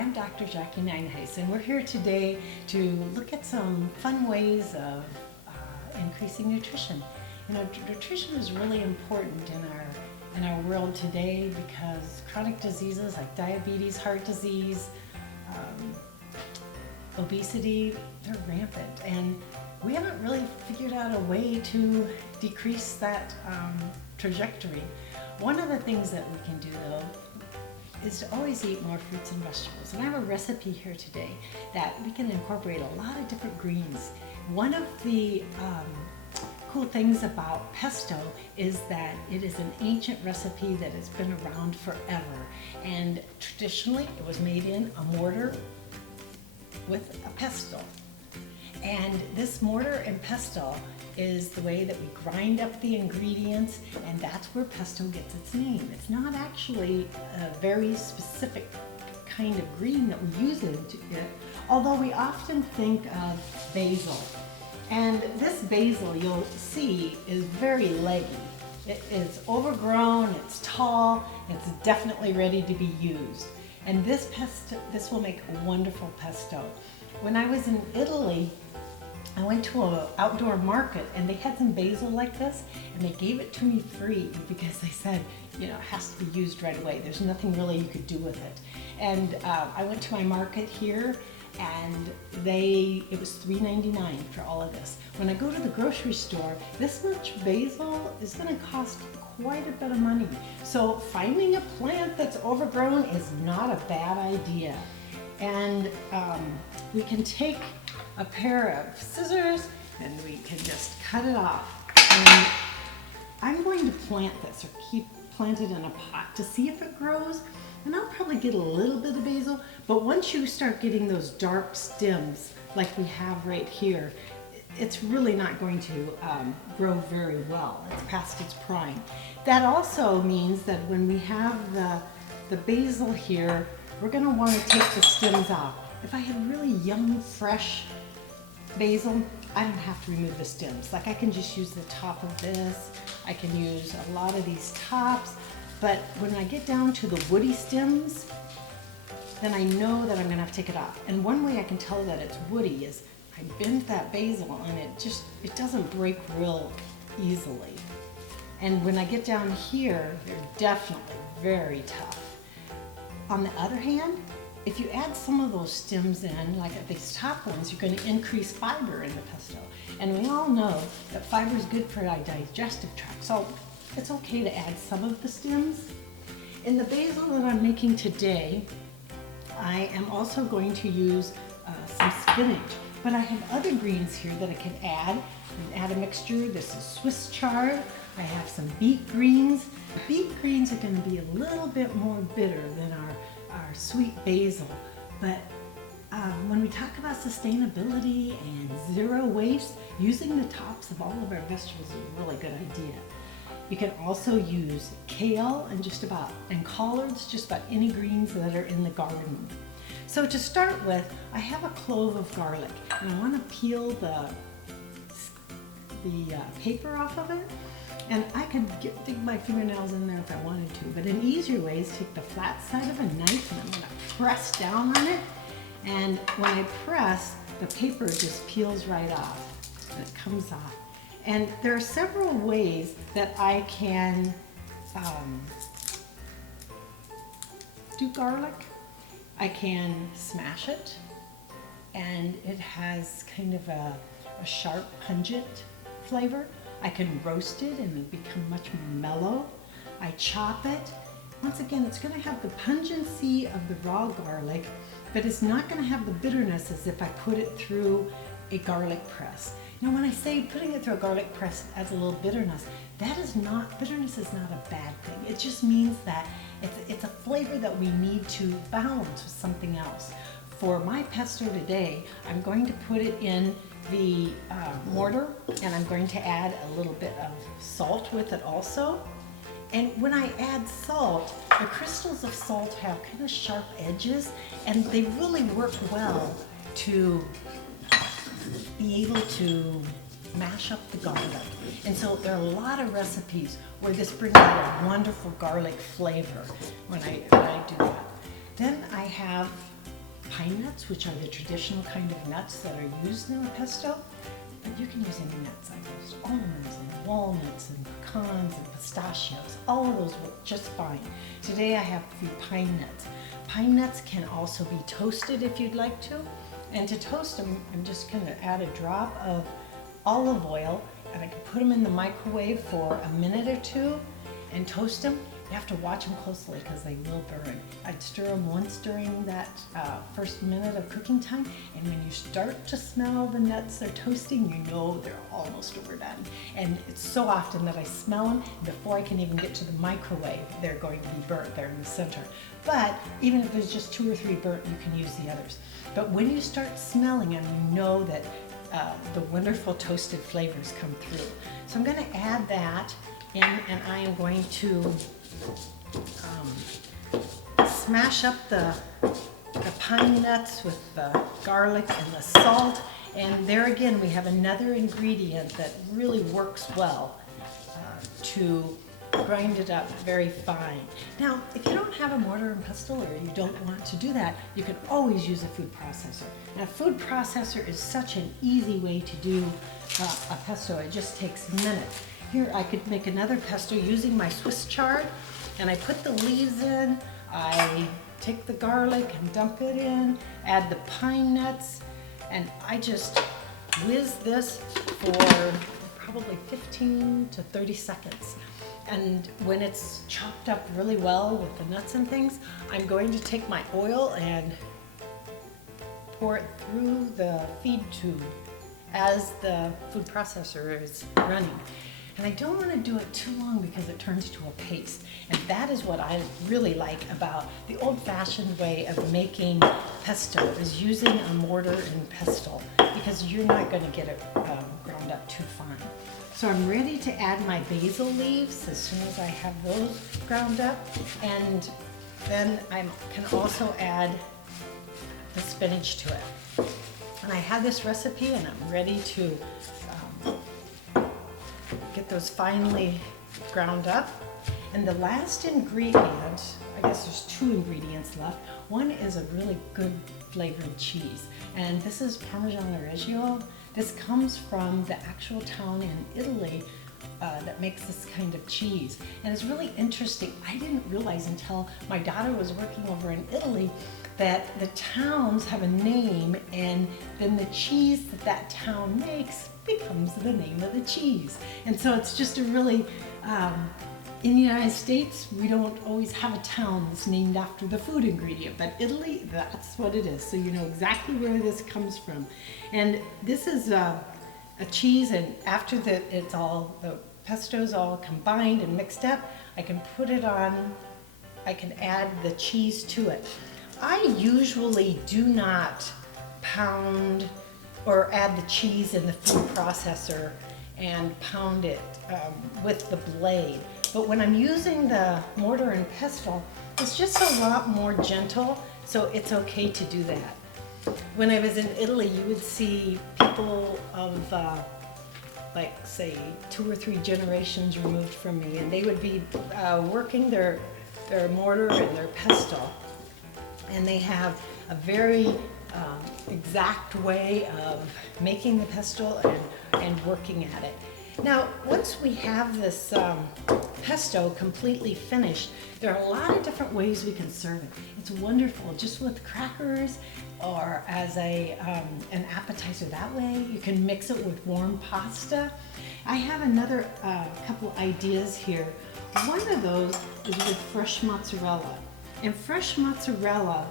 I'm Dr. Jacque, and we're here today to look at some fun ways of increasing nutrition. You know, nutrition is really important in our world today because chronic diseases like diabetes, heart disease, obesity, they're rampant, and we haven't really figured out a way to decrease that trajectory. One of the things that we can do, though, is to always eat more fruits and vegetables. And I have a recipe here today that we can incorporate a lot of different greens. One of the cool things about pesto is that it is an ancient recipe that has been around forever. And traditionally, it was made in a mortar with a pestle. And this mortar and pestle is the way that we grind up the ingredients, and that's where pesto gets its name. It's not actually a very specific kind of green that we use it, although we often think of basil. And this basil, you'll see, is very leggy. It is overgrown, it's tall, it's definitely ready to be used. And this will make a wonderful pesto. When I was in Italy, I went to an outdoor market and they had some basil like this, and they gave it to me free because they said, you know, it has to be used right away. There's nothing really you could do with it. And I went to my market here, and it was $3.99 for all of this. When I go to the grocery store, this much basil is going to cost quite a bit of money. So finding a plant that's overgrown is not a bad idea. And we can take a pair of scissors and we can just cut it off. And I'm going to plant this, or keep planted in a pot to see if it grows. And I'll probably get a little bit of basil, but once you start getting those dark stems like we have right here, it's really not going to grow very well. It's past its prime. That also means that when we have the basil here, we're going to want to take the stems off. If I had really young, fresh basil, I don't have to remove the stems. Like, I can just use the top of this. I can use a lot of these tops. But when I get down to the woody stems, then I know that I'm going to have to take it off. And one way I can tell that it's woody is I bend that basil and it doesn't break real easily. And when I get down here, they're definitely very tough. On the other hand, if you add some of those stems in, like these top ones, you're going to increase fiber in the pesto. And we all know that fiber is good for our digestive tract, so it's okay to add some of the stems. In the basil that I'm making today, I am also going to use some spinach, but I have other greens here that I can add. I can add a mixture. This is Swiss chard. I have some beet greens. Beet greens are going to be a little bit more bitter than our sweet basil, but when we talk about sustainability and zero waste, using the tops of all of our vegetables is a really good idea. You can also use kale and collards, just about any greens that are in the garden. So to start with, I have a clove of garlic, and I want to peel the paper off of it. And I could dig my fingernails in there if I wanted to, but an easier way is take the flat side of a knife and I'm going to press down on it. And when I press, the paper just peels right off and it comes off. And there are several ways that I can do garlic. I can smash it, and it has kind of a sharp, pungent flavor. I can roast it and it become much more mellow. I chop it. Once again, it's going to have the pungency of the raw garlic, but it's not going to have the bitterness as if I put it through a garlic press. Now, when I say putting it through a garlic press adds a little bitterness, bitterness is not a bad thing. It just means that it's a flavor that we need to balance with something else. For my pesto today, I'm going to put it in the mortar, and I'm going to add a little bit of salt with it also. And when I add salt, the crystals of salt have kind of sharp edges, and they really work well to be able to mash up the garlic. And so there are a lot of recipes where this brings out a wonderful garlic flavor when I do that. Then I have pine nuts, which are the traditional kind of nuts that are used in the pesto. But you can use any nuts. I used almonds and walnuts and pecans and pistachios. All of those work just fine. Today I have a few pine nuts. Pine nuts can also be toasted if you'd like to. And to toast them, I'm just going to add a drop of olive oil, and I can put them in the microwave for a minute or two and toast them. You have to watch them closely because they will burn. I'd stir them once during that first minute of cooking time, and when you start to smell the nuts they're toasting, you know they're almost overdone. And it's so often that I smell them, before I can even get to the microwave, they're going to be burnt there in the center. But even if there's just 2 or 3 burnt, you can use the others. But when you start smelling them, you know that the wonderful toasted flavors come through. So I'm going to add that in, and I am going to smash up the pine nuts with the garlic and the salt. And there again, we have another ingredient that really works well to grind it up very fine. Now, if you don't have a mortar and pestle, or you don't want to do that, you can always use a food processor. Now, a food processor is such an easy way to do a pesto. It just takes minutes. Here, I could make another pesto using my Swiss chard, and I put the leaves in, I take the garlic and dump it in, add the pine nuts, and I whiz this for probably 15 to 30 seconds. And when it's chopped up really well with the nuts and things, I'm going to take my oil and pour it through the feed tube as the food processor is running. And I don't want to do it too long because it turns to a paste. And that is what I really like about the old-fashioned way of making pesto, is using a mortar and pestle, because you're not going to get it ground up too fine. So I'm ready to add my basil leaves as soon as I have those ground up. And then I can also add the spinach to it. And I have this recipe, and I'm ready to get those finely ground up. And the last ingredient, I guess there's 2 ingredients left. One is a really good flavored cheese, and this is Parmesan Reggiano. This comes from the actual town in Italy that makes this kind of cheese. And it's really interesting. I didn't realize until my daughter was working over in Italy that the towns have a name, and then the cheese that that town makes becomes the name of the cheese. And so it's just a really, in the United States, we don't always have a town that's named after the food ingredient, but Italy, that's what it is. So you know exactly where this comes from. And this is a cheese, and after the pesto's all combined and mixed up, I can put it on, I can add the cheese to it. I usually do not pound or add the cheese in the food processor and pound it with the blade. But when I'm using the mortar and pestle, it's just a lot more gentle, so it's okay to do that. When I was in Italy, you would see people of like say 2 or 3 generations removed from me, and they would be working their mortar and their pestle, and they have a very exact way of making the pesto and working at it. Now, once we have this pesto completely finished, there are a lot of different ways we can serve it. It's wonderful just with crackers, or as an appetizer that way. You can mix it with warm pasta. I have another couple ideas here. One of those is with fresh mozzarella. And fresh mozzarella,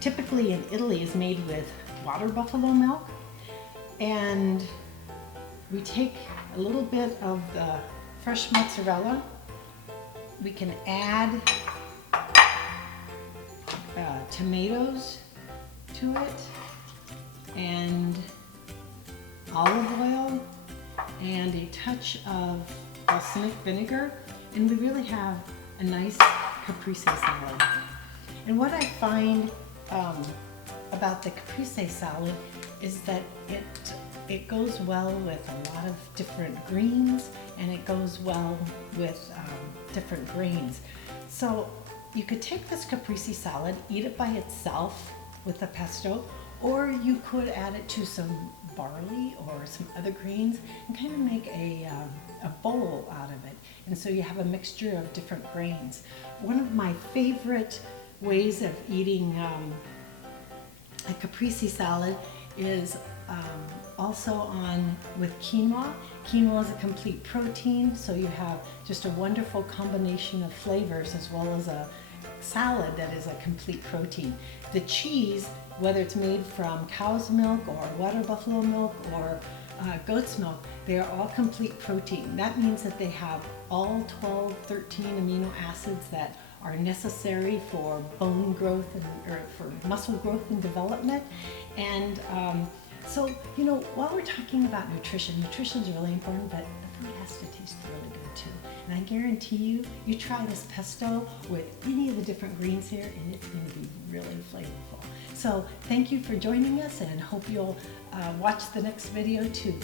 typically in Italy, is made with water buffalo milk. And we take a little bit of the fresh mozzarella. We can add tomatoes to it, and olive oil, and a touch of balsamic vinegar, and we really have a nice caprese salad. And what I find about the caprese salad is that it goes well with a lot of different greens, and it goes well with different grains. So you could take this caprese salad, eat it by itself with the pesto, or you could add it to some barley or some other grains and kind of make a bowl out of it. And so you have a mixture of different grains. One of my favorite ways of eating a caprese salad is also on with quinoa. Quinoa is a complete protein, so you have just a wonderful combination of flavors as well as a salad that is a complete protein. The cheese, whether it's made from cow's milk or water buffalo milk or goat's milk, they are all complete protein. That means that they have all 12, 13 amino acids that are necessary for bone growth or for muscle growth and development. And so, you know, while we're talking about nutrition is really important, but the food has to taste really good too. And I guarantee you, you try this pesto with any of the different greens here and it's going to be really flavorful. So thank you for joining us and hope you'll watch the next video too.